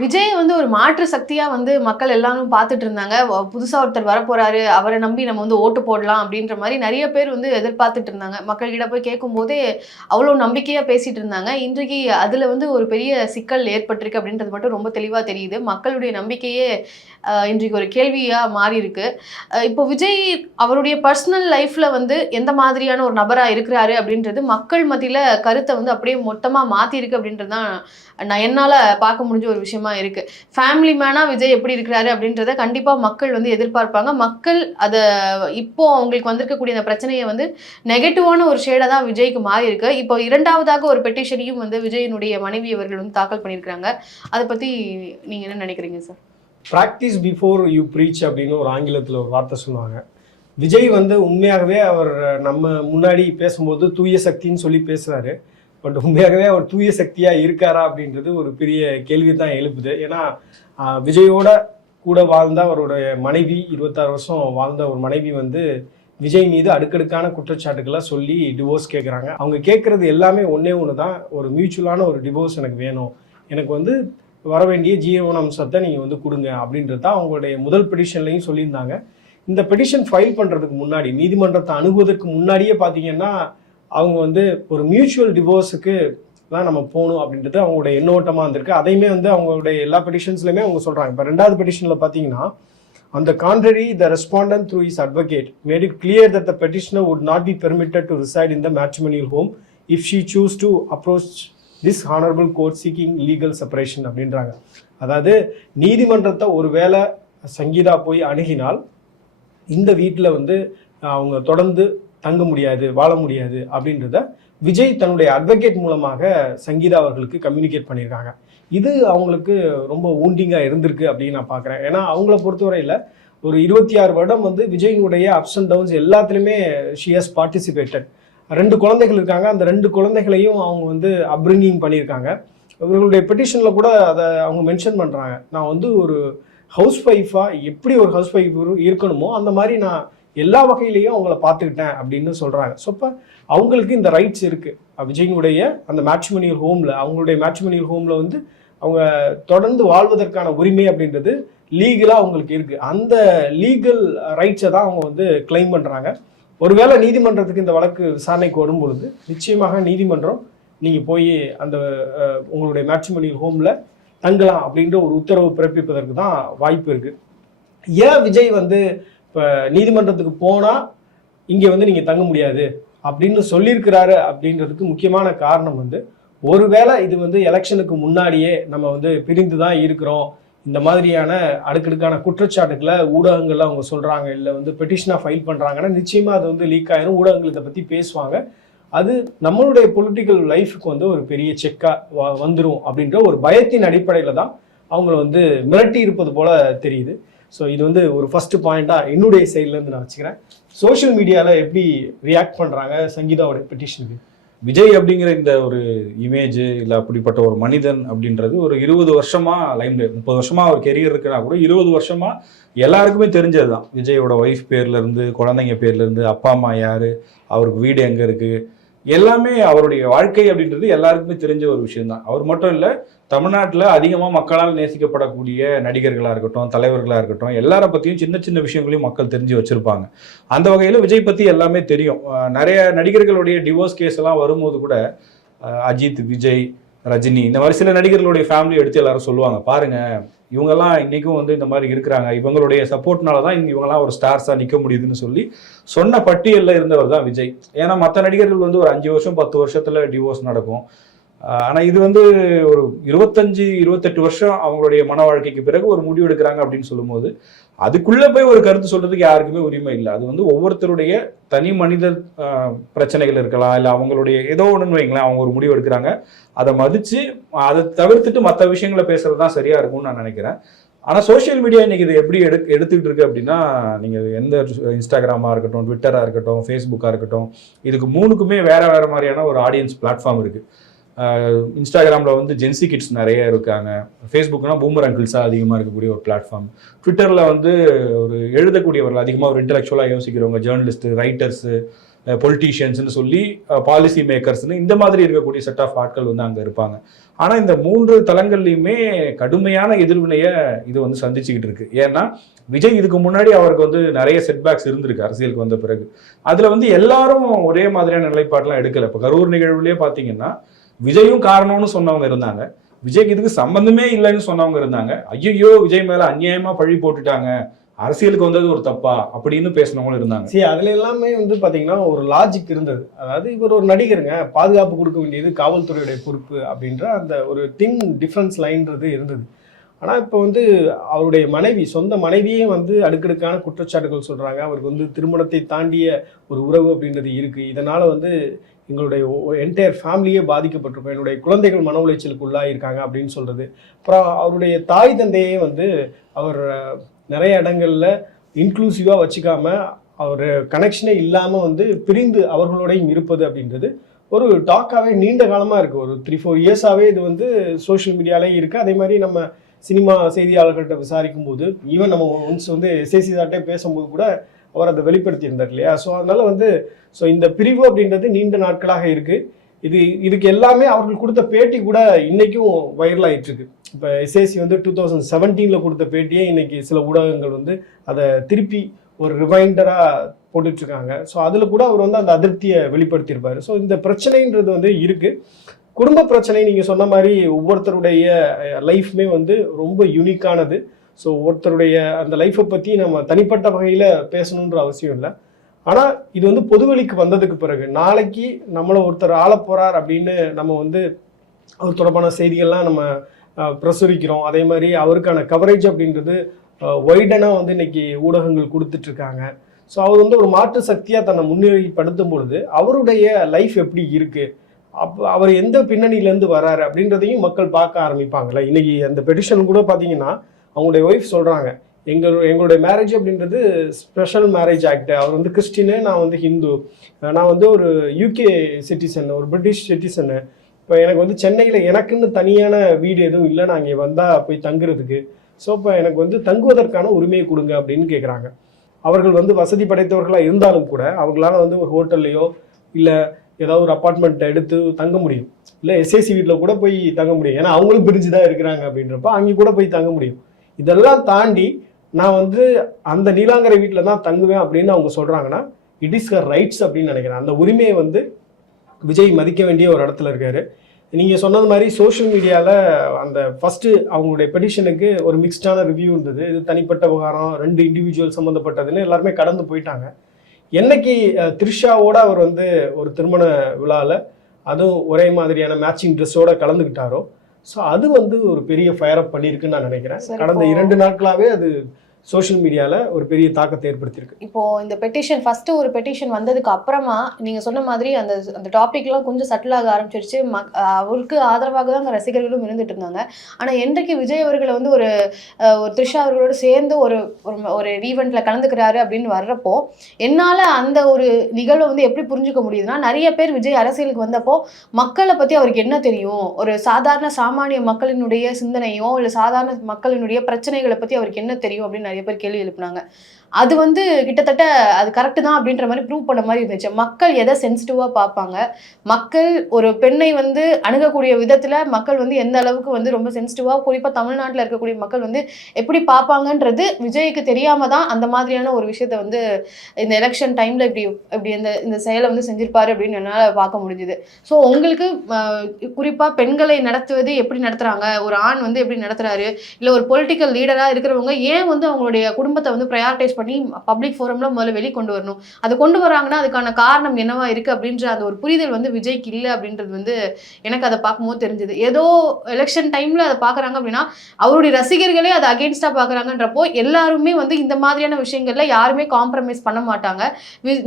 விஜய் வந்து ஒரு மாற்று சக்தியா வந்து மக்கள் எல்லாரும் பார்த்துட்டு இருந்தாங்க. புதுசா ஒருத்தர் வரப்போறாரு. அவரை நம்பி நம்ம வந்து ஓட்டு போடலாம் அப்படின்ற மாரி நெறைய பேர் வந்து எதிர்பார்த்துட்டு இருந்தாங்க. மக்கள்கிட்ட போய் கேட்கும்போதே அவ்வளோ நம்பிக்கையா பேசிட்டு இருந்தாங்க. இன்றைக்கு அதுல வந்து ஒரு பெரிய சிக்கல் ஏற்பட்டிருக்கு அப்படின்றது மட்டும் ரொம்ப தெளிவா தெரியுது. மக்களுடைய நம்பிக்கையே இன்றைக்கு ஒரு கேள்வியா மாறியிருக்கு. இப்போ விஜய் அவருடைய பர்சனல் லைஃப்ல வந்து எந்த மாதிரியான ஒரு நபரா இருக்கிறாரு அப்படின்றது மக்கள் மத்தியில கருத்த வந்து அப்படியே மொத்தமா மாத்தியிருக்கு அப்படின்றது தான் நான் என்னால பார்க்க முடிஞ்ச ஒரு விஷயமா இருக்கு. ஃபேமிலி மேனா விஜய் எப்படி இருக்கிறாரு அப்படின்றத கண்டிப்பா மக்கள் வந்து எதிர்பார்ப்பாங்க. மக்கள் அத இப்போ அவங்களுக்கு வந்திருக்கக்கூடிய அந்த பிரச்சனைய வந்து நெகட்டிவான ஒரு ஷேடா தான் விஜய்க்கு மாறி இருக்கு. இப்போ 2வதாக ஒரு பெட்டிஷனையும் வந்து விஜயினுடைய மனைவி அவர்கள் வந்து தாக்கல் பண்ணியிருக்காங்க. அத பத்தி நீங்க என்ன நினைக்கிறீங்க sir? Practice before you preach அப்படின்னு ஒரு ஆங்கிலத்தில் ஒரு வார்த்தை சொல்லுவாங்க. விஜய் வந்து உண்மையாகவே அவர் நம்ம முன்னாடி பேசும்போது தூய சக்தின்னு சொல்லி பேசுகிறாரு. பட் உண்மையாகவே அவர் தூய சக்தியாக இருக்காரா அப்படின்றது ஒரு பெரிய கேள்வி தான் எழுப்புது. ஏன்னா விஜயோட கூட வாழ்ந்த அவருடைய மனைவி 26 வருஷம் வாழ்ந்த ஒரு மனைவி வந்து விஜய் மீது அடுக்கடுக்கான குற்றச்சாட்டுகளை சொல்லி டிவோர்ஸ் கேட்குறாங்க. அவங்க கேட்குறது எல்லாமே ஒன்றே ஒன்று தான், ஒரு மியூச்சுவலான ஒரு டிவோர்ஸ் எனக்கு வேணும், எனக்கு வந்து வர வேண்டிய ஜீவனாம்சத்தை நீங்கள் வந்து கொடுங்க அப்படின்றது தான் அவங்களுடைய முதல் பெட்டிஷன்லையும் சொல்லியிருந்தாங்க. இந்த பெட்டிஷன் ஃபைல் பண்ணுறதுக்கு முன்னாடி, நீதிமன்றத்தை அணுகுவதற்கு முன்னாடியே பார்த்தீங்கன்னா அவங்க வந்து ஒரு மியூச்சுவல் டிவோர்ஸுக்கு தான் நம்ம போகணும் அப்படின்றது அவங்களுடைய எண்ணோட்டமாக இருந்திருக்கு. அதையுமே வந்து அவங்களுடைய எல்லா பெட்டிஷன்ஸ்லையுமே அவங்க சொல்கிறாங்க. இப்போ 2வது பெட்டிஷனில் பார்த்தீங்கன்னா, on the contrary, the respondent through his advocate made it clear that the petitioner would not be permitted to reside in the matrimonial home if she choose to approach this honorable court seeking legal separation அப்படின்றாங்க. அதாவது நீதிமன்றத்தை ஒரு வேளை சங்கீதா போய் அணுகினால் இந்த வீட்டில் வந்து அவங்க தொடர்ந்து தங்க முடியாது, வாழ முடியாது அப்படின்றத விஜய் தன்னுடைய அட்வொகேட் மூலமாக சங்கீதா அவர்களுக்கு கம்யூனிகேட் பண்ணியிருக்காங்க. இது அவங்களுக்கு ரொம்ப ஊண்டிங்காக இருந்திருக்கு அப்படின்னு நான் பார்க்குறேன். ஏன்னா அவங்கள பொறுத்தவரையில் ஒரு 26 வருடம் வந்து விஜயினுடைய அப்ஸ் அண்ட் டவுன்ஸ் எல்லாத்துலேயுமே ஷி ஹஸ் பார்ட்டிசிபேட்டட். 2 குழந்தைகள் இருக்காங்க. அந்த 2 குழந்தைகளையும் அவங்க வந்து அப்ரிங்கிங் பண்ணியிருக்காங்க. இவர்களுடைய பெட்டிஷனில் கூட அதை அவங்க மென்ஷன் பண்ணுறாங்க. நான் வந்து ஒரு ஹவுஸ் ஒய்ஃபாக எப்படி ஒரு ஹவுஸ் ஒய்ஃப் இருக்கணுமோ அந்த மாதிரி நான் எல்லா வகையிலையும் அவங்கள பார்த்துக்கிட்டேன் அப்படின்னு சொல்கிறாங்க. ஸோ இப்போ அவங்களுக்கு இந்த ரைட்ஸ் இருக்குது. விஜயினுடைய அந்த மேட்ரிமோனியல் ஹோமில், அவங்களுடைய மேட்ரிமோனியல் ஹோமில் வந்து அவங்க தொடர்ந்து வாழ்வதற்கான உரிமை அப்படின்றது லீகலாக அவங்களுக்கு இருக்குது. அந்த லீகல் ரைட்ஸை தான் அவங்க வந்து கிளைம் பண்ணுறாங்க. ஒருவேளை நீதிமன்றத்துக்கு இந்த வழக்கு விசாரணைக்கு வரும் பொழுது நிச்சயமாக நீதிமன்றம் நீங்கள் போய் அந்த உங்களுடைய மேட்ரிமோனியல் ஹோமில் தங்கலாம் அப்படின்ற ஒரு உத்தரவு பிறப்பிப்பதற்கு தான் வாய்ப்பு இருக்குது. ஏன் விஜய் வந்து இப்போ நீதிமன்றத்துக்கு போனால் இங்கே வந்து நீங்கள் தங்க முடியாது அப்படின்னு சொல்லியிருக்கிறாரு அப்படின்றதுக்கு முக்கியமான காரணம் வந்து, ஒருவேளை இது வந்து எலெக்ஷனுக்கு முன்னாடியே நம்ம வந்து பிரிந்து தான் இருக்கிறோம், இந்த மாதிரியான அடுக்கடுக்கான குற்றச்சாட்டுக்களை ஊடகங்கள்ல அவங்க சொல்கிறாங்க, இல்லை வந்து பெட்டிஷனாக ஃபைல் பண்ணுறாங்கன்னா நிச்சயமாக அது வந்து லீக் ஆயிரும், ஊடகங்கள் இதை பற்றி பேசுவாங்க, அது நம்மளுடைய பொலிட்டிக்கல் லைஃபுக்கு வந்து ஒரு பெரிய செக்காக வந்துடும் அப்படின்ற ஒரு பயத்தின் அடிப்படையில் தான் அவங்கள வந்து மிரட்டி இருப்பது போல தெரியுது. ஸோ இது வந்து ஒரு ஃபர்ஸ்ட் பாயிண்டாக என்னுடைய சைட்லேருந்து நான் வச்சுக்கிறேன். சோஷியல் மீடியாவில் எப்படி ரியாக்ட் பண்ணுறாங்க சங்கீதாவோட பெட்டிஷனுக்கு? விஜய் அப்படிங்கிற இந்த ஒரு இமேஜ் இல்லை அப்படிப்பட்ட ஒரு மனிதன் அப்படின்றது ஒரு 20 வருஷமா லைம்லைட், 30 வருஷமா அவர் கெரியர் இருக்குன்னா கூட 20 வருஷமா எல்லாருக்குமே தெரிஞ்சது தான். விஜயோட ஒய்ஃப் பேர்ல இருந்து, குழந்தைங்க பேர்ல இருந்து, அப்பா அம்மா யாரு, அவருக்கு வீடு எங்க இருக்கு, எல்லாமே அவருடைய வாழ்க்கை அப்படின்றது எல்லாருக்குமே தெரிஞ்ச ஒரு விஷயம்தான். அவர் மட்டும் இல்லை, தமிழ்நாட்டில் அதிகமாக மக்களால் நேசிக்கப்படக்கூடிய நடிகர்களாக இருக்கட்டும், தலைவர்களாக இருக்கட்டும், எல்லாரை பற்றியும் சின்ன சின்ன விஷயங்களையும் மக்கள் தெரிஞ்சு வச்சுருப்பாங்க. அந்த வகையில் விஜய் பற்றி எல்லாமே தெரியும். நிறைய நடிகர்களுடைய டிவோர்ஸ் கேஸ் எல்லாம் வரும்போது கூட அஜித், விஜய், ரஜினி, இந்த மாதிரி சில நடிகர்களுடைய ஃபேமிலி எடுத்து எல்லாரும் சொல்லுவாங்க, பாருங்க இவங்கெல்லாம் இன்றைக்கும் வந்து இந்த மாதிரி இருக்கிறாங்க, இவங்களுடைய சப்போர்ட்னால தான் இவங்கெல்லாம் ஒரு ஸ்டார்ஸாக நிற்க முடியுதுன்னு சொல்லி சொன்ன பட்டியலில் இருந்தவர் தான் விஜய். ஏன்னா மற்ற நடிகர்கள் வந்து ஒரு 5 வருஷம் 10 வருஷத்தில் டிவோர்ஸ் நடக்கும். ஆனால் இது வந்து ஒரு 25-28 வருஷம் அவங்களுடைய மன வாழ்க்கைக்கு பிறகு ஒரு முடிவு எடுக்கிறாங்க அப்படின்னு சொல்லும்போது அதுக்குள்ளே போய் ஒரு கருத்து சொல்றதுக்கு யாருக்குமே உரிமை இல்லை. அது வந்து ஒவ்வொருத்தருடைய தனி மனித பிரச்சனைகள் இருக்கலாம், இல்லை அவங்களுடைய ஏதோ ஒன்றுன்னு வைங்களேன், அவங்க ஒரு முடிவு எடுக்கிறாங்க, அதை மதித்து அதை தவிர்த்துட்டு மற்ற விஷயங்களை பேசுறது தான் சரியா இருக்கும்னு நான் நினைக்கிறேன். ஆனால் சோஷியல் மீடியா இன்னைக்கு இது எப்படி எடுத்துக்கிட்டு இருக்கு அப்படின்னா, நீங்கள் எந்த இன்ஸ்டாகிராமாக இருக்கட்டும், ட்விட்டராக இருக்கட்டும், ஃபேஸ்புக்காக இருக்கட்டும், இதுக்கு 3க்குமே வேற வேற மாதிரியான ஒரு ஆடியன்ஸ் பிளாட்ஃபார்ம் இருக்கு. இன்ஸ்டாகிராமில் வந்து ஜென்சி கிட்ஸ் நிறைய இருக்காங்க, ஃபேஸ்புக்னா பூமர் அங்கிள்ஸாக அதிகமாக இருக்கக்கூடிய ஒரு பிளாட்ஃபார்ம், ட்விட்டரில் வந்து ஒரு எழுதக்கூடியவர்கள் அதிகமாக ஒரு இன்டெலெக்சுவலாக யோசிக்கிறவங்க, ஜேர்னலிஸ்ட்டு, ரைட்டர்ஸு, பொலிட்டீஷியன்ஸ்னு சொல்லி பாலிசி மேக்கர்ஸ்னு இந்த மாதிரி இருக்கக்கூடிய செட் ஆஃப் ஆட்கள் வந்து அங்கே இருப்பாங்க. ஆனால் இந்த 3 தளங்கள்லையுமே கடுமையான எதிர்வினையை இது வந்து சந்திச்சுக்கிட்டு இருக்கு. ஏன்னா விஜய் இதுக்கு முன்னாடி அவருக்கு வந்து நிறைய செட்பேக்ஸ் இருந்திருக்கு அரசியலுக்கு வந்த பிறகு. அதில் வந்து எல்லாரும் ஒரே மாதிரியான நிலைப்பாடெல்லாம் எடுக்கலை. இப்போ கரூர் நிகழ்வுலேயே பார்த்தீங்கன்னா விஜயும் காரணம்னு சொன்னவங்க இருந்தாங்க, விஜய்க்கு இதுக்கு சம்பந்தமே இல்லைன்னு சொன்னவங்க இருந்தாங்க, ஐயோ விஜய் மேல அநியாயமா பழி போட்டுட்டாங்க, அரசியலுக்கு வந்தது ஒரு தப்பா அப்படின்னு பேசினவங்களும் இருந்தாங்க. சரி, அதுல எல்லாமே வந்து பாத்தீங்கன்னா ஒரு லாஜிக் இருந்தது. அதாவது இவர் ஒரு நடிகருங்க, பாதுகாப்பு கொடுக்க வேண்டியது காவல்துறையுடைய பொறுப்பு அப்படின்ற அந்த ஒரு தின் டிஃபரன்ஸ் லைன்றது இருந்தது. ஆனால் இப்போ வந்து அவருடைய மனைவி, சொந்த மனைவியே வந்து அடுக்கடுக்கான குற்றச்சாட்டுகள் சொல்கிறாங்க. அவருக்கு வந்து திருமணத்தை தாண்டிய ஒரு உறவு அப்படின்றது இருக்குது. இதனால் வந்து எங்களுடைய என்டையர் ஃபேமிலியே பாதிக்கப்பட்டிருக்கோம், என்னுடைய குழந்தைகள் மன உளைச்சலுக்கு உள்ளாயிருக்காங்க அப்படின்னு சொல்கிறது. அப்புறம் அவருடைய தாய் தந்தையே வந்து அவர் நிறைய இடங்களில் இன்க்ளூசிவாக வச்சுக்காம அவர் கனெக்ஷனே இல்லாமல் வந்து பிரிந்து அவர்களோடையும் இருப்பது அப்படின்றது ஒரு டாக்காகவே நீண்ட காலமாக இருக்குது. ஒரு 3-4 இயர்ஸாகவே இது வந்து சோஷியல் மீடியாலே இருக்குது. அதே மாதிரி நம்ம சினிமா செய்தியாளர்கள்ட்ட விசாரிக்கும் போது, ஈவன் நம்ம ஒன்ஸ் வந்து எஸ்ஏசி சார்ட்டே பேசும்போது கூட அவர் அதை வெளிப்படுத்தியிருந்தார் இல்லையா. ஸோ அதனால வந்து இந்த பிரிவு அப்படின்றது நீண்ட நாட்களாக இருக்குது. இதுக்கு எல்லாமே அவர்கள் கொடுத்த பேட்டி கூட இன்னைக்கும் வைரல் ஆகிட்டு இருக்கு. இப்போ எஸ்ஏசி வந்து 2017 கொடுத்த பேட்டியே இன்னைக்கு சில ஊடகங்கள் வந்து அதை திருப்பி ஒரு ரிமைண்டராக போட்டுட்ருக்காங்க. ஸோ அதில் கூட அவர் வந்து அந்த அதிருப்தியை வெளிப்படுத்தியிருப்பார். ஸோ இந்த பிரச்சனைன்றது வந்து இருக்குது. குடும்ப பிரச்சனை நீங்கள் சொன்ன மாதிரி ஒவ்வொருத்தருடைய லைஃப்மே வந்து ரொம்ப யூனிக்கானது. ஸோ ஒருத்தருடைய அந்த லைஃப்பை பற்றி நம்ம தனிப்பட்ட வகையில் பேசணுன்ற அவசியம் இல்லை. ஆனால் இது வந்து பொதுவெளிக்கு வந்ததுக்கு பிறகு நாளைக்கு நம்மளை ஒருத்தர் ஆள போகிறார் அப்படின்னு நம்ம வந்து அவர் தொடர்பான செய்திகள்லாம் நம்ம பிரசுரிக்கிறோம். அதே மாதிரி அவருக்கான கவரேஜ் அப்படின்றது ஒய்டனாக வந்து இன்னைக்கு ஊடகங்கள் கொடுத்துட்ருக்காங்க. ஸோ அவர் வந்து ஒரு மாற்று சக்தியாக தன்னை முன்னிலைப்படுத்தும் பொழுது அவருடைய லைஃப் எப்படி இருக்குது, அவர் எந்த பின்னணியிலேருந்து வராரு அப்படின்றதையும் மக்கள் பார்க்க ஆரம்பிப்பாங்கள்ல. இன்னைக்கு அந்த பெட்டிஷன் கூட பார்த்தீங்கன்னா அவங்களுடைய ஒய்ஃப் சொல்கிறாங்க, எங்களுடைய மேரேஜ் அப்படின்றது ஸ்பெஷல் மேரேஜ் ஆக்ட், அவர் வந்து கிறிஸ்டினு, நான் வந்து ஹிந்து, நான் வந்து ஒரு யூகே சிட்டிசன், ஒரு பிரிட்டிஷ் சிட்டிசனு, இப்போ எனக்கு வந்து சென்னையில் எனக்குன்னு தனியான வீடு எதுவும் இல்லை, நான் இங்கே வந்தால் போய் தங்குறதுக்கு, ஸோ இப்போ எனக்கு வந்து தங்குவதற்கான உரிமையை கொடுங்க அப்படின்னு கேட்குறாங்க. அவர்கள் வந்து வசதி படைத்தவர்களாக இருந்தாலும் கூட அவர்களால் வந்து ஒரு ஹோட்டல்லையோ இல்லை ஏதாவது ஒரு அப்பார்ட்மெண்ட்டை எடுத்து தங்க முடியும், இல்லை எஸ்ஏசி வீட்டில் கூட போய் தங்க முடியும், ஏன்னா அவங்களும் பிரிஞ்சு தான் இருக்கிறாங்க அப்படின்றப்ப அங்கே கூட போய் தங்க முடியும். இதெல்லாம் தாண்டி நான் வந்து அந்த நீலாங்கரை வீட்டில் தான் தங்குவேன் அப்படின்னு அவங்க சொல்கிறாங்கன்னா இட் இஸ் ஹர் ரைட்ஸ் அப்படின்னு நினைக்கிறேன். அந்த உரிமையை வந்து விஜய் மதிக்க வேண்டிய ஒரு இடத்துல இருக்காரு. நீங்கள் சொன்னது மாதிரி சோஷியல் மீடியாவில் அந்த ஃபஸ்ட்டு அவங்களுடைய பெட்டிஷனுக்கு ஒரு மிக்ஸ்டான ரிவ்யூ இருந்தது. இது தனிப்பட்ட விவகாரம், 2 இண்டிவிஜுவல் சம்மந்தப்பட்டதுன்னு எல்லாருமே கடந்து போயிட்டாங்க. என்னைக்கு த்ரிஷாவோட அவர் வந்து ஒரு திருமண விழாவில் அதுவும் ஒரே மாதிரியான மேட்சிங் ட்ரெஸ்ஸோட கலந்துக்கிட்டாரோ, ஸோ அது வந்து ஒரு பெரிய ஃபயர் அப் பண்ணியிருக்குன்னு நான் நினைக்கிறேன். கடந்த 2 நாட்களாகவே அது சோஷியல் மீடியாவில் ஒரு பெரிய தாக்கத்தை ஏற்படுத்தியிருக்கு. இப்போ இந்த பெட்டிஷன் ஃபர்ஸ்ட் ஒரு பெட்டிஷன் வந்ததுக்கு அப்புறமா நீங்க சொன்ன மாதிரி அந்த டாபிக்லாம் கொஞ்சம் சட்டில் ஆக ஆரம்பிச்சிருச்சு. அவருக்கு ஆதரவாக தான் அந்த ரசிகர்களும் இருந்துட்டு இருந்தாங்க. ஆனால் என்றைக்கு விஜய் அவர்களை வந்து ஒரு த்ரிஷா அவர்களோடு சேர்ந்து ஒரு ஈவெண்ட்ல கலந்துக்கிறாரு அப்படின்னு வர்றப்போ என்னால் அந்த ஒரு நிகழ்வை வந்து எப்படி புரிஞ்சுக்க முடியுதுன்னா, நிறைய பேர் விஜய் அரசியலுக்கு வந்தப்போ மக்களை பற்றி அவருக்கு என்ன தெரியும், ஒரு சாதாரண சாமானிய மக்களினுடைய சிந்தனையோ இல்லை சாதாரண மக்களினுடைய பிரச்சனைகளை பற்றி அவருக்கு என்ன தெரியும் அப்படின்னு நிறைய பேர் கேள்வி எழுப்பினாங்க. அது வந்து கிட்டத்தட்ட அது கரெக்ட் தான் அப்படின்ற மாதிரி ப்ரூவ் பண்ண மாதிரி இருந்துச்சு. மக்கள் எதை சென்சிட்டிவாக பார்ப்பாங்க, மக்கள் ஒரு பெண்ணை வந்து அணுகக்கூடிய விதத்தில் மக்கள் வந்து எந்த அளவுக்கு வந்து ரொம்ப சென்சிட்டிவாக, குறிப்பாக தமிழ்நாட்டில் இருக்கக்கூடிய மக்கள் வந்து எப்படி பார்ப்பாங்கன்றது விஜய்க்கு தெரியாம தான் அந்த மாதிரியான ஒரு விஷயத்த வந்து இந்த எலெக்ஷன் டைமில் இப்படி இந்த செயலை வந்து செஞ்சிருப்பாரு அப்படின்னு என்னால் பார்க்க முடிஞ்சுது. ஸோ உங்களுக்கு குறிப்பாக பெண்களை நடத்துவது எப்படி நடத்துகிறாங்க, ஒரு ஆண் வந்து எப்படி நடத்துகிறாரு, இல்லை ஒரு பொலிட்டிக்கல் லீடராக இருக்கிறவங்க ஏன் வந்து அவங்களுடைய குடும்பத்தை வந்து ப்ரையாரிட்டைஸ் பண்ணி பப்ளிக் ஃபோரம்ல முதல்ல வெளிக்கொண்டு வரணும், அது கொண்டு வராங்கன்னா அதுக்கான காரணம் என்னவா இருக்கு அப்படின்ற அந்த ஒரு புரிதல் வந்து விஜய்க்கு இல்லை அப்படின்றது வந்து எனக்கு அதை பார்க்கும்போது தெரிஞ்சது. ஏதோ எலெக்ஷன் டைம்ல அதை பார்க்குறாங்க அப்படின்னா அவருடைய ரசிகர்களே அதை அகெயின்ஸ்டா பார்க்குறாங்கன்றப்போ எல்லாருமே வந்து இந்த மாதிரியான விஷயங்கள்ல யாருமே காம்ப்ரமைஸ் பண்ண மாட்டாங்க.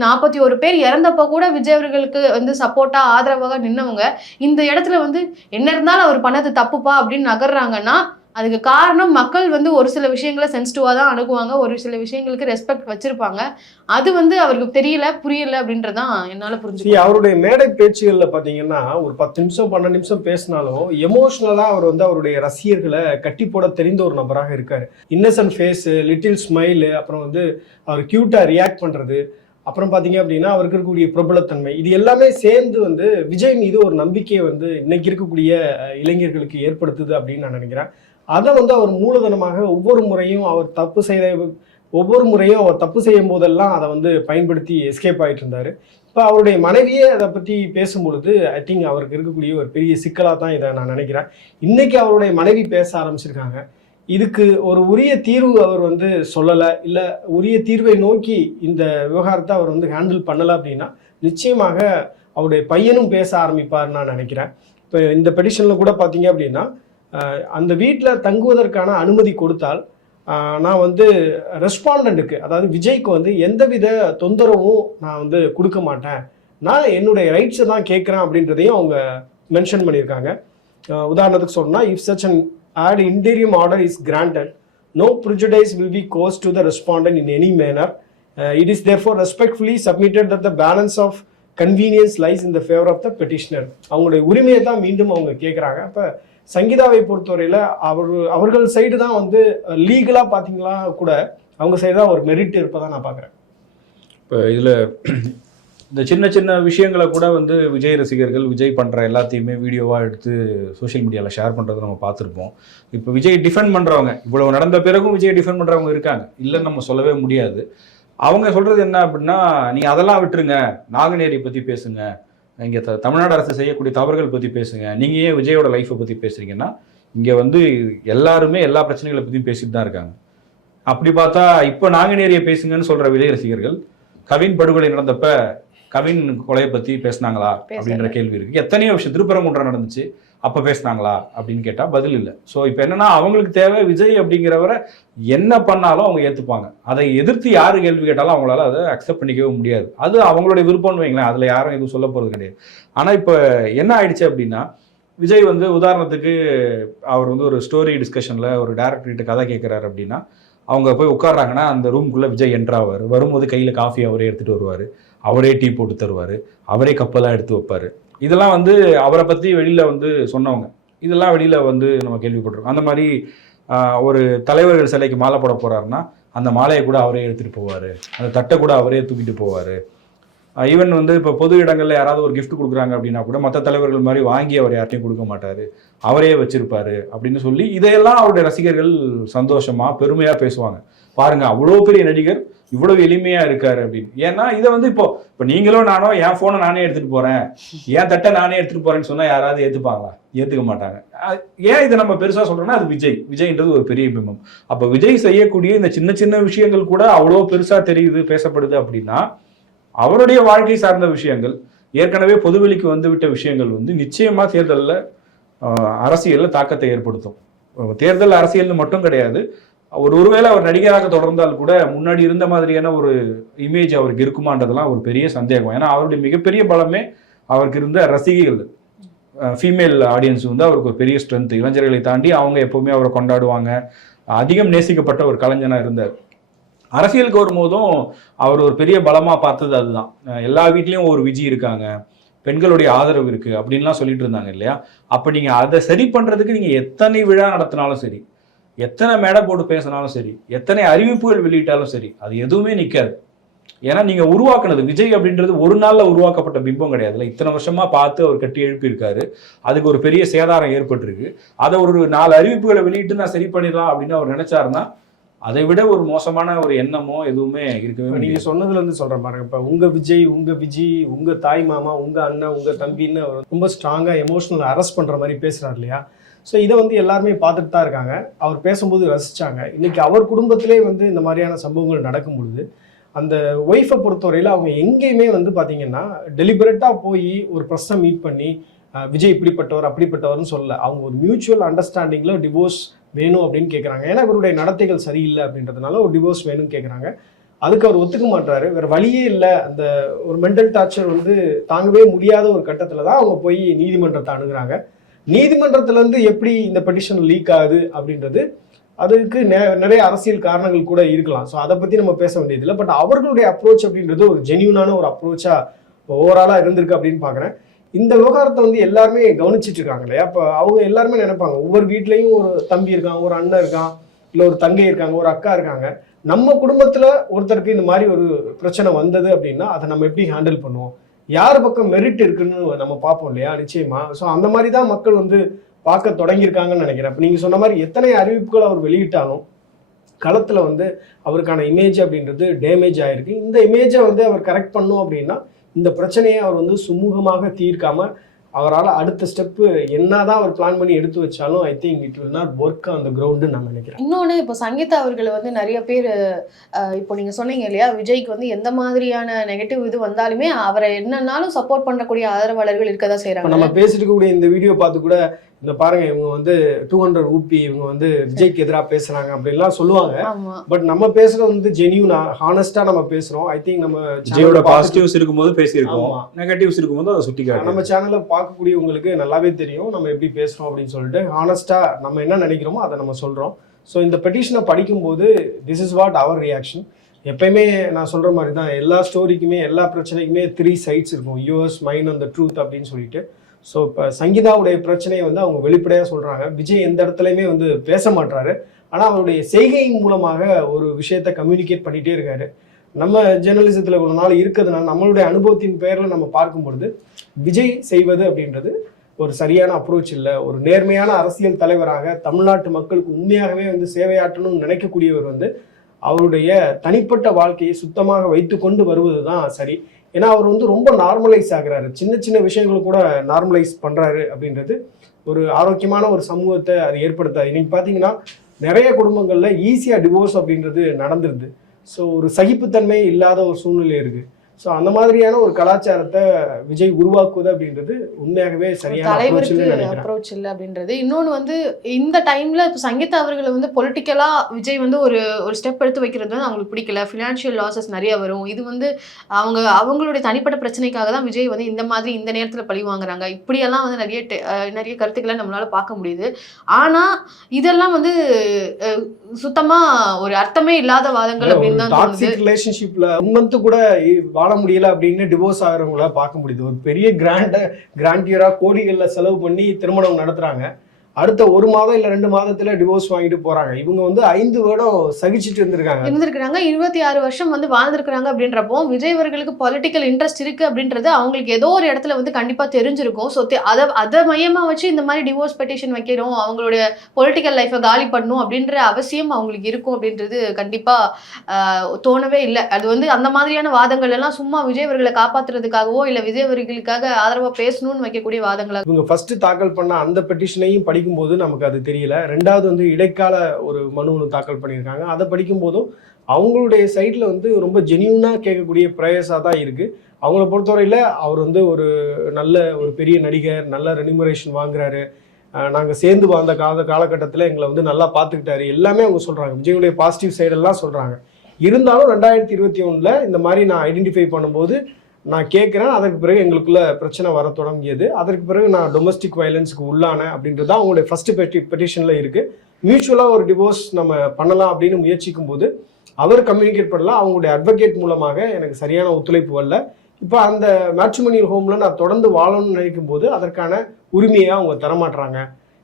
41 பேர் இறந்தப்போ கூட விஜய் அவர்களுக்கு வந்து சப்போர்ட்டா ஆதரவாக நின்னவங்க இந்த இடத்துல வந்து என்ன இருந்தாலும் அவர் பண்ணது தப்புப்பா அப்படின்னு நகர்றாங்கன்னா அதுக்கு காரணம் மக்கள் வந்து ஒரு சில விஷயங்களை சென்சிட்டிவாக தான் அணுகுவாங்க, ஒரு சில விஷயங்களுக்கு ரெஸ்பெக்ட் வச்சிருப்பாங்க. அது வந்து அவருக்கு தெரியல, புரியல அப்படின்றதான் என்னால் புரிஞ்சு. அவருடைய மேடை பேச்சுகளில் பார்த்தீங்கன்னா ஒரு 10 நிமிஷம் 12 நிமிஷம் பேசினாலும் எமோஷ்னலாக அவர் வந்து அவருடைய ரசிகர்களை கட்டி போட தெரிந்த ஒரு நபராக இருக்காரு. இன்னசென்ட் ஃபேஸு, லிட்டில் ஸ்மைலு, அப்புறம் வந்து அவர் க்யூட்டாக ரியாக்ட் பண்ணுறது, அப்புறம் பார்த்தீங்க அப்படின்னா அவருக்கு இருக்கக்கூடிய பிரபலத்தன்மை, இது எல்லாமே சேர்ந்து வந்து விஜய் மீது ஒரு நம்பிக்கையை வந்து இன்னைக்கு இருக்கக்கூடிய இளைஞர்களுக்கு ஏற்படுத்துது அப்படின்னு நான் நினைக்கிறேன். அதை வந்து அவர் மூலதனமாக ஒவ்வொரு முறையும் அவர் தப்பு செய்யும் போதெல்லாம் அதை வந்து பயன்படுத்தி எஸ்கேப் ஆகிட்டு இருந்தார். இப்போ அவருடைய மனைவியே அதை பற்றி பேசும்பொழுது ஐ திங்க் அவருக்கு இருக்கக்கூடிய ஒரு பெரிய சிக்கலாக தான் இதை நான் நினைக்கிறேன். இன்னைக்கு அவருடைய மனைவி பேச ஆரம்பிச்சிருக்காங்க. இதுக்கு ஒரு உரிய தீர்வு அவர் வந்து சொல்லலை, இல்லை உரிய தீர்வை நோக்கி இந்த விவகாரத்தை அவர் வந்து ஹேண்டில் பண்ணலை அப்படின்னா நிச்சயமாக அவருடைய பையனும் பேச ஆரம்பிப்பார்னு நான் நினைக்கிறேன். இப்போ இந்த பெடிஷனில் கூட பார்த்தீங்க அப்படின்னா அந்த வீட்டில் தங்குவதற்கான அனுமதி கொடுத்தால் நான் வந்து ரெஸ்பாண்டண்ட்டுக்கு, அதாவது விஜய்க்கு வந்து எந்தவித தொந்தரவும் நான் வந்து கொடுக்க மாட்டேன், நான் என்னுடைய ரைட்ஸை தான் கேட்குறேன் அப்படின்றதையும் அவங்க மென்ஷன் பண்ணியிருக்காங்க. உதாரணத்துக்கு சொன்னால், if such an ad interim order is granted, no prejudice will be caused to the respondent in any manner. It is therefore respectfully submitted that the balance of convenience lies in the favor of the petitioner. அவங்களுடைய உரிமையை தான் மீண்டும் அவங்க கேட்குறாங்க. அப்போ சங்கீதாவை பொறுத்தவரையில் அவர்கள் side தான் வந்து லீகலாக பார்த்தீங்களா கூட அவங்க சைடு தான் ஒரு மெரிட் இருப்பதாக நான் பார்க்குறேன். இப்போ இதில் இந்த சின்ன சின்ன விஷயங்களை கூட வந்து விஜய் ரசிகர்கள் விஜய் பண்ணுற எல்லாத்தையுமே வீடியோவாக எடுத்து சோஷியல் மீடியாவில் ஷேர் பண்ணுறதை நம்ம பார்த்துருப்போம். இப்போ விஜய் டிஃபெண்ட் பண்ணுறவங்க, இவ்வளவு நடந்த பிறகும் விஜய் டிஃபெண்ட் பண்ணுறவங்க இருக்காங்க, இல்லைன்னு நம்ம சொல்லவே முடியாது. அவங்க சொல்கிறது என்ன அப்படின்னா, நீங்கள் அதெல்லாம் விட்டுருங்க, நாங்குநேரி பற்றி பேசுங்க, இங்கே தமிழ்நாடு அரசு செய்யக்கூடிய தவறுகள் பற்றி பேசுங்க, நீங்கள் ஏன் விஜயோட லைஃப்பை பற்றி பேசுகிறீங்கன்னா, இங்கே வந்து எல்லாருமே எல்லா பிரச்சனைகளை பற்றியும் பேசிட்டு தான் இருக்காங்க. அப்படி பார்த்தா இப்போ நாங்குநேரியை பேசுங்கன்னு சொல்கிற விஜய் ரசிகர்கள் கவின் படுகொலை நடந்தப்ப கவின் கொலையை பற்றி பேசினாங்களா அப்படின்ற கேள்வி இருக்கு. எத்தனையோ விஷயம் திருப்பரங்குன்றம் நடந்துச்சு, அப்போ பேசினாங்களா அப்படின்னு கேட்டால் பதில் இல்லை. ஸோ இப்போ என்னன்னா, அவங்களுக்கு தேவை விஜய் அப்படிங்கிறவரை என்ன பண்ணாலும் அவங்க ஏற்றுப்பாங்க. அதை எதிர்த்து யார் கேள்வி கேட்டாலும் அவங்களால அதை அக்செப்ட் பண்ணிக்கவே முடியாது. அது அவங்களுடைய விருப்பம்னு வைங்களேன், அதில் யாரும் எதுவும் சொல்ல போகிறது கிடையாது. ஆனால் இப்போ என்ன ஆயிடுச்சு அப்படின்னா, விஜய் வந்து உதாரணத்துக்கு அவர் வந்து ஒரு ஸ்டோரி டிஸ்கஷனில் ஒரு டேரக்டர்கிட்ட கதை கேட்குறாரு அப்படின்னா, அவங்க போய் உட்காடுறாங்கன்னா அந்த ரூம்குள்ளே விஜய் என்ட்ராவார். வரும்போது கையில் காஃபி அவரே எடுத்துகிட்டு வருவார், அவரே டீ போட்டு தருவார், அவரே கப்பெல்லாம் எடுத்து வைப்பார். இதெல்லாம் வந்து அவரை பற்றி வெளியில் வந்து சொன்னவங்க, இதெல்லாம் வெளியில் வந்து நம்ம கேள்விப்பட்டிருக்கோம். அந்த மாதிரி ஒரு தலைவர்கள் சிலைக்கு மாலை போட போகிறாருன்னா அந்த மாலையை கூட அவரே எடுத்துகிட்டு போவார், அந்த தட்டை கூட அவரே தூக்கிட்டு போவார். ஈவன் வந்து இப்போ பொது இடங்களில் யாராவது ஒரு கிஃப்ட் கொடுக்குறாங்க அப்படின்னா கூட மற்ற தலைவர்கள் மாதிரி வாங்கி அவர் யார்ட்டையும் கொடுக்க மாட்டார், அவரே வச்சிருப்பாரு அப்படின்னு சொல்லி இதையெல்லாம் அவருடைய ரசிகர்கள் சந்தோஷமாக பெருமையாக பேசுவாங்க. பாருங்க, அவ்வளோ பெரிய நடிகர் இவ்வளவு எளிமையா இருக்காரு அப்படின்னு. ஏன்னா இதை வந்து இப்போ நீங்களும் நானும் என் போனை நானே எடுத்துட்டு போறேன், என் தட்டை நானே எடுத்துட்டு போறேன்னு சொன்னா யாராவது ஏத்துப்பாங்களா? ஏத்துக்க மாட்டாங்க. ஏன் இதை நம்ம பெருசா சொல்றோம்னா, அது விஜய்ன்றது ஒரு பெரிய பிம்பம். அப்ப விஜய் செய்யக்கூடிய இந்த சின்ன சின்ன விஷயங்கள் கூட அவ்வளோ பெருசா தெரியுது, பேசப்படுது அப்படின்னா அவருடைய வாழ்க்கை சார்ந்த விஷயங்கள், ஏற்கனவே பொதுவெளிக்கு வந்துவிட்ட விஷயங்கள் வந்து நிச்சயமா தேர்தலில் அரசியலில் தாக்கத்தை ஏற்படுத்தும். தேர்தல் அரசியல்னு மட்டும் கிடையாது, ஒருவேளை அவர் நடிகராக தொடர்ந்தால் கூட முன்னாடி இருந்த மாதிரியான ஒரு இமேஜ் அவருக்கு இருக்குமான்றதெல்லாம் ஒரு பெரிய சந்தேகம். ஏன்னா அவருடைய மிகப்பெரிய பலமே அவருக்கு இருந்த ரசிகைகள், ஃபீமேல் ஆடியன்ஸ் வந்து அவருக்கு ஒரு பெரிய ஸ்ட்ரென்த். இளைஞர்களை தாண்டி அவங்க எப்பவுமே அவரை கொண்டாடுவாங்க. அதிகம் நேசிக்கப்பட்ட ஒரு கலைஞனாக இருந்தார். அரசியலுக்கு வரும்போதும் அவர் ஒரு பெரிய பலமாக பார்த்தது அதுதான். எல்லா வீட்லேயும் ஒரு விஜய் இருக்காங்க, பெண்களுடைய ஆதரவு இருக்குது அப்படின்லாம் சொல்லிட்டு இருந்தாங்க இல்லையா? அப்போ நீங்கள் அதை சரி பண்ணுறதுக்கு நீங்கள் எத்தனை விழா நடத்தினாலும் சரி, எத்தனை மேடை போட்டு பேசினாலும் சரி, எத்தனை அறிவிப்புகள் வெளியிட்டாலும் சரி, அது எதுவுமே நிற்காது. ஏன்னா நீங்கள் உருவாக்குனது விஜய் அப்படின்றது ஒரு நாளில் உருவாக்கப்பட்ட பிம்பம் கிடையாதுல்ல. இத்தனை வருஷமாக பார்த்து அவர் கட்டி எழுப்பியிருக்காரு, அதுக்கு ஒரு பெரிய சேதாரம் ஏற்பட்டிருக்கு. அதை ஒரு 4 அறிவிப்புகளை வெளியிட்டு நான் சரி பண்ணிடலாம் அப்படின்னு அவர் நினைச்சாருன்னா அதை விட ஒரு மோசமான ஒரு எண்ணமோ எதுவுமே இருக்கவே. நீங்க சொன்னதுல இருந்து சொல்றேன் பாருங்க, இப்ப உங்க விஜய் உங்க தாய் மாமா, உங்க அண்ணன், உங்க தம்பின்னு அவர் ரொம்ப ஸ்ட்ராங்கா எமோஷனல் அரெஸ்ட் பண்ற மாதிரி பேசுறாரு இல்லையா? ஸோ இதை வந்து எல்லாருமே பார்த்துட்டு தான் இருக்காங்க. அவர் பேசும்போது ரசிச்சாங்க. இன்னைக்கு அவர் குடும்பத்திலே வந்து இந்த மாதிரியான சம்பவங்கள் நடக்கும் பொழுது அந்த ஒய்ஃபை பொறுத்தவரையில் அவங்க எங்கேயுமே வந்து பார்த்தீங்கன்னா டெலிபரேட்டாக போய் ஒரு ப்ரெஸ்ஸை மீட் பண்ணி விஜய் இப்படிப்பட்டவர் அப்படிப்பட்டவர்னு சொல்லல. அவங்க ஒரு மியூச்சுவல் அண்டர்ஸ்டாண்டிங்கில் டிவோர்ஸ் வேணும் அப்படின்னு கேட்குறாங்க. ஏன்னா இவருடைய நடத்தைகள் சரியில்லை அப்படின்றதுனால ஒரு டிவோர்ஸ் வேணும்னு கேட்குறாங்க. அதுக்கு அவர் ஒத்துக்க மாட்டாரு, வேறு வழியே இல்லை. அந்த ஒரு மென்டல் டார்ச்சர் வந்து தாங்கவே முடியாத ஒரு கட்டத்தில் தான் அவங்க போய் நீதிமன்றத்தை அணுகுறாங்க. நீதிமன்றத்திலேருந்து எப்படி இந்த பெட்டிஷன் லீக் ஆகுது அப்படின்றது அதுக்கு நிறைய அரசியல் காரணங்கள் கூட இருக்கலாம். ஸோ அதை பற்றி நம்ம பேச வேண்டியதில்லை. பட் அவர்களுடைய அப்ரோச் அப்படின்றது ஒரு ஜென்யூனான ஒரு அப்ரோச்சாக ஓவராலாக இருந்திருக்கு அப்படின்னு பார்க்குறேன். இந்த விவகாரத்தை வந்து எல்லாருமே கவனிச்சிட்டு இருக்காங்க இல்லையா? அப்போ அவங்க எல்லாருமே நினைப்பாங்க, ஒவ்வொரு வீட்லேயும் ஒரு தம்பி இருக்கான், ஒரு அண்ணன் இருக்கான், இல்லை ஒரு தங்கை இருக்காங்க, ஒரு அக்கா இருக்காங்க, நம்ம குடும்பத்துல ஒருத்தருக்கு இந்த மாதிரி ஒரு பிரச்சனை வந்தது அப்படின்னா அதை நம்ம எப்படி ஹேண்டில் பண்ணுவோம், யார் பக்கம் மெரிட் இருக்குன்னு நம்ம பார்ப்போம் இல்லையா? நிச்சயமா. ஸோ அந்த மாதிரி தான் மக்கள் வந்து பார்க்க தொடங்கியிருக்காங்கன்னு நினைக்கிறேன். இப்போ நீங்க சொன்ன மாதிரி எத்தனை அறிவிப்புகள் அவர் வெளியிட்டாலும் களத்துல வந்து அவருக்கான இமேஜ் அப்படின்றது டேமேஜ் ஆயிருக்கு. இந்த இமேஜை வந்து அவர் கரெக்ட் பண்ணும் அப்படின்னா இந்த பிரச்சனையை அவர் வந்து சுமூகமாக தீர்க்காம அவரால் அடுத்த ஸ்டெப்பு என்னதான் அவர் பிளான் பண்ணி எடுத்து வச்சாலும் I think it will not work on the கிரவுண்டுன்னு நான் நினைக்கிறேன். இன்னொன்று, இப்போ சங்கீதா அவர்களை வந்து நிறைய பேர் இப்போ நீங்கள் சொன்னீங்க இல்லையா, விஜய்க்கு வந்து எந்த மாதிரியான நெகட்டிவ் இது வந்தாலுமே அவரை என்னன்னாலும் சப்போர்ட் பண்ணக்கூடிய ஆதரவாளர்கள் இருக்க தான் செய்கிறாங்க. நம்ம பேசிட்டு இருக்கக்கூடிய இந்த வீடியோ பார்த்து கூட இந்த பாருங்க இவங்க வந்து 200 ஊபி இவங்க வந்து விஜய்க்கு எதிராக பேசுறாங்க அப்படின்லாம் சொல்லுவாங்க. பட் நம்ம பேசுறது வந்து ஜெனியூனா ஹானஸ்டா நம்ம பேசுறோம். ஐ திங்க் நம்ம விஜயோட பாசிட்டிவ்ஸ் இருக்கும்போது பேசியிருக்கோம், நெகட்டிவ்ஸ் இருக்கும்போது அதை சுட்டி காட்டுறோம். நம்ம சேனலை பார்க்கக்கூடியவங்களுக்கு நல்லாவே தெரியும் நம்ம எப்படி பேசுறோம் அப்படின்னு சொல்லிட்டு ஹானஸ்டா நம்ம என்ன நினைக்கிறோமோ அதை நம்ம சொல்றோம். ஸோ இந்த பெட்டிஷனை படிக்கும்போது this is what our reaction. எப்பயுமே நான் சொல்ற மாதிரி தான் எல்லா ஸ்டோரிக்குமே எல்லா பிரச்சனைக்குமே 3 sides இருக்கும், yours, mine and the truth அப்படின்னு சொல்லிட்டு. ஸோ இப்போ சங்கீதாவுடைய பிரச்சனையை வந்து அவங்க வெளிப்படையாக சொல்கிறாங்க. விஜய் எந்த இடத்துலையுமே வந்து பேச மாட்டாரு, ஆனால் அவருடைய செய்கையின் மூலமாக ஒரு விஷயத்தை கம்யூனிகேட் பண்ணிகிட்டே இருக்காரு. நம்ம ஜேர்னலிசத்தில் ஒரு நாள் இருக்கிறதுனால நம்மளுடைய அனுபவத்தின் பேரில் நம்ம பார்க்கும் பொழுது விஜய் செய்வது அப்படின்றது ஒரு சரியான அப்ரோச் இல்லை. ஒரு நேர்மையான அரசியல் தலைவராக தமிழ்நாட்டு மக்களுக்கு உண்மையாகவே வந்து சேவையாற்றணும்னு நினைக்கக்கூடியவர் வந்து அவருடைய தனிப்பட்ட வாழ்க்கையை சுத்தமாக வைத்து கொண்டு வருவது தான் சரி. ஏன்னா அவர் வந்து ரொம்ப நார்மலைஸ் ஆகுறாரு, சின்ன சின்ன விஷயங்கள் கூட நார்மலைஸ் பண்றாரு அப்படின்றது ஒரு ஆரோக்கியமான ஒரு சமூகத்தை அது ஏற்படுத்தாது. இன்னைக்கு பார்த்தீங்கன்னா நிறைய குடும்பங்கள்ல ஈஸியாக டிவோர்ஸ் அப்படின்றது நடந்துருது. ஸோ ஒரு சகிப்புத்தன்மை இல்லாத ஒரு சூழ்நிலை இருக்கு. ஸோ அந்த மாதிரியான ஒரு கலாச்சாரத்தை விஜய் உருவாக்குவது அப்படின்றது உண்மையாகவே சரியான அப்ரோச் இல்லை அப்படின்றது. இன்னொன்று வந்து இந்த டைம்ல இப்போ சங்கீதா அவர்களை வந்து பொலிட்டிக்கலா விஜய் வந்து ஒரு ஸ்டெப் எடுத்து வைக்கிறது வந்து அவங்களுக்கு பிடிக்கல. ஃபினான்ஷியல் லாசஸ் நிறைய வரும், இது வந்து அவங்களுடைய தனிப்பட்ட பிரச்சனைக்காக தான் விஜய் வந்து இந்த மாதிரி இந்த நேரத்தில் பழி வாங்குறாங்க, இப்படியெல்லாம் வந்து நிறைய கருத்துக்களை நம்மளால பார்க்க முடியுது. ஆனா இதெல்லாம் வந்து சுத்தமா ஒரு அர்த்தமே இல்லாத வாதங்கள் அப்படின்னு தான் தோணுது. ரிலேஷன்ஷிப்ல உண்மத்து கூட வாழ முடியல அப்படின்னு டிவோர்ஸ் ஆகிறவங்கள பார்க்க முடியுது. ஒரு பெரிய கிராண்டியரா கோடிகள்ல செலவு பண்ணி திருமணம் நடத்துறாங்க, அடுத்த 1 மாதம் இல்ல 2 மாதத்துல டிவோர்ஸ் வாங்கிட்டு போறாங்க. இவங்க வந்து 5 வருடம் சகிச்சுட்டு இருந்திருக்காங்க 26 வருஷம் வந்து வாழ்ந்திருக்கிறாங்க. அப்படின்றப்போ விஜய் அவர்களுக்கு பொலிட்டிக்கல் இன்ட்ரெஸ்ட் இருக்கு அப்படின்றது அவங்களுக்கு ஏதோ ஒரு இடத்துல வந்து கண்டிப்பா தெரிஞ்சிருக்கும். ஸோ அதை மையமா வச்சு இந்த மாதிரி டிவோர்ஸ் பெட்டிஷன் வைக்கிறோம், அவங்களுடைய பொலிட்டிக்கல் லைஃபை காலி பண்ணணும் அப்படின்ற அவசியம் அவங்களுக்கு இருக்கும் அப்படின்றது கண்டிப்பா தோணவே இல்லை. அது வந்து அந்த மாதிரியான வாதங்கள் எல்லாம் சும்மா விஜய் அவர்களை காப்பாத்துறதுக்காகவோ இல்ல விஜய் அவர்களுக்காக ஆதரவா பேசணும்னு வைக்கக்கூடிய வாதங்களாக. இவங்க ஃபர்ஸ்ட் தாக்கல் பண்ண அந்த பெட்டிஷனையும் போது நமக்கு அது தெரியல. ரெண்டாவது வந்து இடைக்கால ஒரு மனு ஒன்று தாக்கல் பண்ணியிருக்காங்க, அதை படிக்கும் போதும் அவங்களுடைய சைட்ல வந்து ரொம்ப ஜெனியூனா கேட்கக்கூடிய பிரேயர்ஸா தான் இருக்கு. அவங்கள பொறுத்தவரையில அவர் வந்து ஒரு நல்ல ஒரு பெரிய நடிகர், நல்ல ரெனிமரேஷன் வாங்குறாரு, நாங்க சேர்ந்து வாழ்ந்த காலகட்டத்தில் எங்களை வந்து நல்லா பார்த்துக்கிட்டாரு, எல்லாமே அவங்க சொல்றாங்க. விஜயுடைய பாசிட்டிவ் சைடெல்லாம் சொல்றாங்க. இருந்தாலும் 2021 இந்த மாதிரி நான் ஐடென்டிஃபை பண்ணும்போது நான் கேட்குறேன், அதற்கு பிறகு எங்களுக்குள்ள பிரச்சனை வர தொடங்கியது, அதற்கு பிறகு நான் டொமஸ்டிக் வயலன்ஸுக்கு உள்ளானேன் அப்படின்றது தான் அவங்களுடைய ஃபர்ஸ்ட் பெட்டிஷன்ல இருக்கு. மியூச்சுவலாக ஒரு டிவோர்ஸ் நம்ம பண்ணலாம் அப்படின்னு முயற்சிக்கும் போது அவர் கம்யூனிகேட் பண்ணலாம், அவங்களுடைய அட்வொகேட் மூலமாக எனக்கு சரியான ஒத்துழைப்பு வரல. இப்போ அந்த மேட்ரிமோனியல் ஹோம்ல நான் தொடர்ந்து வாழணும்னு நினைக்கும் போது அதற்கான உரிமையை அவங்க தரமாட்டுறாங்க.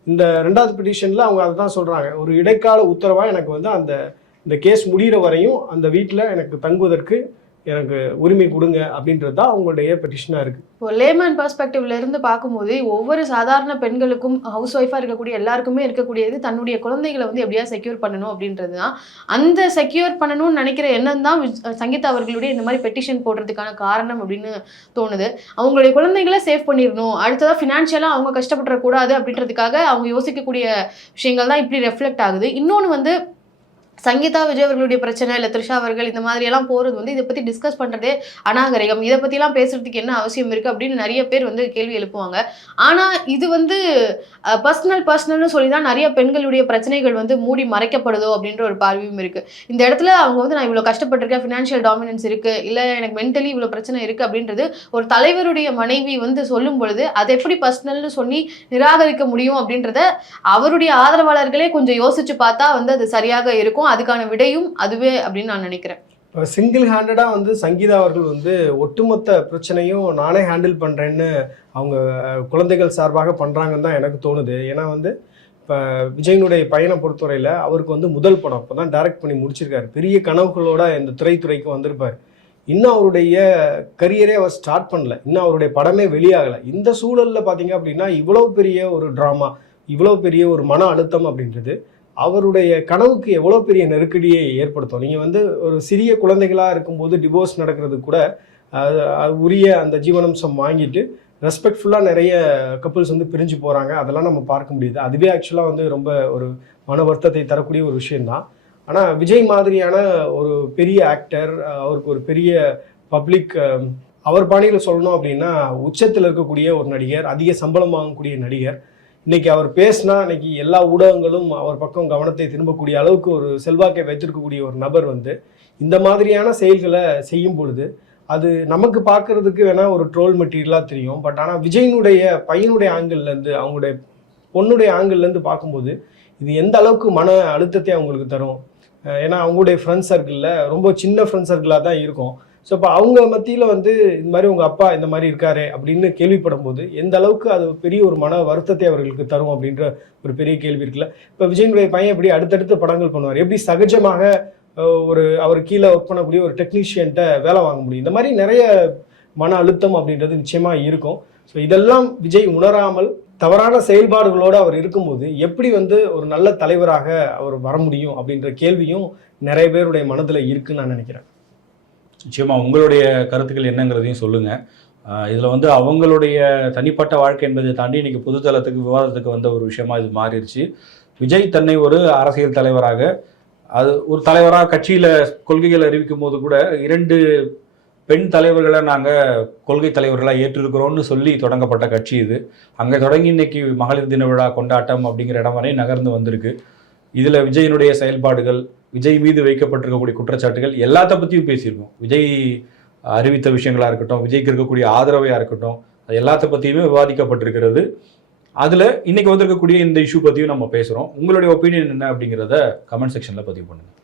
இந்த 2வது பெட்டிஷன்ல அவங்க அதை தான் சொல்றாங்க, ஒரு இடைக்கால உத்தரவா எனக்கு வந்து இந்த கேஸ் முடிகிற வரையும் அந்த வீட்டில் எனக்கு தங்குவதற்கு எனக்கு உரிமை கொடுங்க அப்படின்றது தான் அவங்களுடைய பெட்டிஷனாக இருக்குது. இப்போ லேமேன் பெர்ஸ்பெக்டிவ்ல இருந்து பார்க்கும்போது ஒவ்வொரு சாதாரண பெண்களுக்கும் ஹவுஸ் ஒய்ஃபாக இருக்கக்கூடிய எல்லாருக்குமே இருக்கக்கூடியது தன்னுடைய குழந்தைகளை வந்து எப்படியா செக்யூர் பண்ணணும் அப்படின்றது தான். அந்த செக்யூர் பண்ணணும்னு நினைக்கிற எண்ணம் தான் சங்கீதா அவர்களுடைய இந்த மாதிரி பெட்டிஷன் போடுறதுக்கான காரணம் அப்படின்னு தோணுது. அவங்களுடைய குழந்தைகளை சேவ் பண்ணிடணும், அடுத்ததாக ஃபினான்ஷியலாக அவங்க கஷ்டப்பட்டுறக்கூடாது அப்படின்றதுக்காக அவங்க யோசிக்கக்கூடிய விஷயங்கள் தான் இப்படி ரெஃப்ளெக்ட் ஆகுது. இன்னொன்று வந்து சங்கீதா விஜய் அவர்களுடைய பிரச்சனை இல்லை த்ரிஷா அவர்கள் இந்த மாதிரி எல்லாம் போகிறது வந்து இதை பற்றி டிஸ்கஸ் பண்ணுறதே அநாகரிகம், இதை பற்றிலாம் பேசுறதுக்கு என்ன அவசியம் இருக்குது அப்படின்னு நிறைய பேர் வந்து கேள்வி எழுப்புவாங்க. ஆனால் இது வந்து பர்சனல்னு சொல்லி தான் நிறைய பெண்களுடைய பிரச்சனைகள் வந்து மூடி மறைக்கப்படுதோ அப்படின்ற ஒரு பார்வையும் இருக்குது. இந்த இடத்துல அவங்க வந்து நான் இவ்வளோ கஷ்டப்பட்டிருக்கேன், ஃபினான்ஷியல் டாமினன்ஸ் இருக்குது, இல்லை எனக்கு மென்டலி இவ்வளோ பிரச்சனை இருக்குது அப்படின்றது ஒரு தலைவருடைய மனைவி வந்து சொல்லும் பொழுது அதை எப்படி பர்சனல்னு சொல்லி நிராகரிக்க முடியும் அப்படின்றத அவருடைய ஆதரவாளர்களே கொஞ்சம் யோசிச்சு பார்த்தா வந்து அது சரியாக இருக்கும். அதுக்கான விடையும் அதுவே அப்படின்னு நான் நினைக்கிறேன். சிங்கிள் ஹேண்டடா வந்து சங்கீதா அவர்கள் வந்து ஒட்டுமொத்த பிரச்சனையும் நானே ஹேண்டில் பண்றேன்னு அவங்க குழந்தைகள் சார்பாக பண்றாங்கன்னு தான் எனக்கு தோணுது. ஏன்னா வந்து இப்போ விஜயனுடைய பயணம் பொறுத்தவரையில் அவருக்கு வந்து முதல் படம் இப்போ தான் டைரக்ட் பண்ணி முடிச்சிருக்காரு. பெரிய கனவுகளோட இந்த திரைத்துறைக்கு வந்திருப்பார். இன்னும் அவருடைய கரியரே அவர் ஸ்டார்ட் பண்ணல, இன்னும் அவருடைய படமே வெளியாகலை. இந்த சூழலில் பார்த்தீங்க அப்படின்னா இவ்வளோ பெரிய ஒரு ட்ராமா, இவ்வளோ பெரிய ஒரு மன அழுத்தம் அப்படின்றது அவருடைய கனவுக்கு எவ்வளோ பெரிய நெருக்கடியை ஏற்படுத்தும். நீங்கள் வந்து ஒரு சிறிய குழந்தைகளாக இருக்கும்போது டிவோர்ஸ் நடக்கிறது கூட உரிய அந்த ஜீவனாம்சம் வாங்கிட்டு ரெஸ்பெக்ட்ஃபுல்லாக நிறைய கப்புள்ஸ் வந்து பிரிஞ்சு போகிறாங்க. அதெல்லாம் நம்ம பார்க்க முடியுது. அதுவே ஆக்சுவலாக வந்து ரொம்ப ஒரு மன வருத்தத்தை தரக்கூடிய ஒரு விஷயந்தான். ஆனால் விஜய் மாதிரியான ஒரு பெரிய ஆக்டர், அவருக்கு ஒரு பெரிய பப்ளிக், அவர் பாணியில் சொல்லணும் அப்படின்னா உச்சத்தில் இருக்கக்கூடிய ஒரு நடிகர், அதிக சம்பளம் வாங்கக்கூடிய நடிகர், இன்னைக்கு அவர் பேசினா இன்னைக்கு எல்லா ஊடகங்களும் அவர் பக்கம் கவனத்தை திரும்பக்கூடிய அளவுக்கு ஒரு செல்வாக்கை வைத்திருக்கக்கூடிய ஒரு நபர் வந்து இந்த மாதிரியான செயல்களை செய்யும் பொழுது அது நமக்கு பார்க்கறதுக்கு வேணா ஒரு ட்ரோல் மெட்டீரியலாக தெரியும். பட் ஆனால் விஜயனுடைய பையனுடைய ஆங்கிள்லேருந்து, அவங்களுடைய பொண்ணுடைய ஆங்கிள்லேருந்து பார்க்கும்போது இது எந்த அளவுக்கு மன அழுத்தத்தை அவங்களுக்கு தரும். ஏன்னா அவங்களுடைய ஃப்ரெண்ட்ஸ் சர்க்கிளில் ரொம்ப சின்ன ஃப்ரெண்ட்ஸ் சர்க்கிளாக தான் இருக்கும். ஸோ இப்போ அவங்க மத்தியில் வந்து இந்த மாதிரி உங்கள் அப்பா இந்த மாதிரி இருக்காரு அப்படின்னு கேள்விப்படும் போது எந்த அளவுக்கு அது பெரிய ஒரு மன வருத்தத்தை அவர்களுக்கு தரும் அப்படின்ற ஒரு பெரிய கேள்வி இருக்குல்ல. இப்போ விஜயனுடைய பையன் எப்படி அடுத்தடுத்து படங்கள் பண்ணுவார், எப்படி சகஜமாக ஒரு அவர் கீழே ஒர்க் பண்ணக்கூடிய ஒரு டெக்னீஷியன்ட்ட வேலை வாங்க முடியும். இந்த மாதிரி நிறைய மன அழுத்தம் அப்படின்றது நிச்சயமாக இருக்கும். ஸோ இதெல்லாம் விஜய் உணராமல் தவறான செயல்பாடுகளோடு அவர் இருக்கும்போது எப்படி வந்து ஒரு நல்ல தலைவராக அவர் வர முடியும் அப்படின்ற கேள்வியும் நிறைய பேருடைய மனதில் இருக்குன்னு நான் நினைக்கிறேன். நிச்சயமா உங்களுடைய கருத்துக்கள் என்னங்கிறதையும் சொல்லுங்க. இதில் வந்து அவங்களுடைய தனிப்பட்ட வாழ்க்கை என்பதை தாண்டி இன்னைக்கு பொதுத்தளத்துக்கு விவாதத்துக்கு வந்த ஒரு விஷயமா இது மாறிடுச்சு. விஜய் தன்னை ஒரு அரசியல் தலைவராக, அது ஒரு தலைவராக கட்சியில் கொள்கைகள் அறிவிக்கும் போது கூட 2 பெண் தலைவர்களை நாங்கள் கொள்கை தலைவர்களாக ஏற்றிருக்கிறோம்னு சொல்லி தொடங்கப்பட்ட கட்சி இது. அங்கே தொடங்கி இன்னைக்கு மகளிர் தின விழா கொண்டாட்டம் அப்படிங்கிற இடம் வரை நகர்ந்து வந்திருக்கு. இதில் விஜயனுடைய செயல்பாடுகள், விஜய் மீது வைக்கப்பட்டிருக்கக்கூடிய குற்றச்சாட்டுகள் எல்லாத்த பற்றியும் பேசியிருக்கோம். விஜய் அறிவித்த விஷயங்களாக இருக்கட்டும், விஜய்க்கு இருக்கக்கூடிய ஆதரவையாக இருக்கட்டும், அது எல்லாத்த பற்றியுமே விவாதிக்கப்பட்டிருக்கிறது. அதில் இன்னைக்கு வந்திருக்கக்கூடிய இந்த இஷ்யூ பற்றியும் நம்ம பேசுகிறோம். உங்களுடைய ஒப்பீனியன் என்ன அப்படிங்கிறத கமெண்ட் செக்ஷனில் பதிவு பண்ணுங்கள்.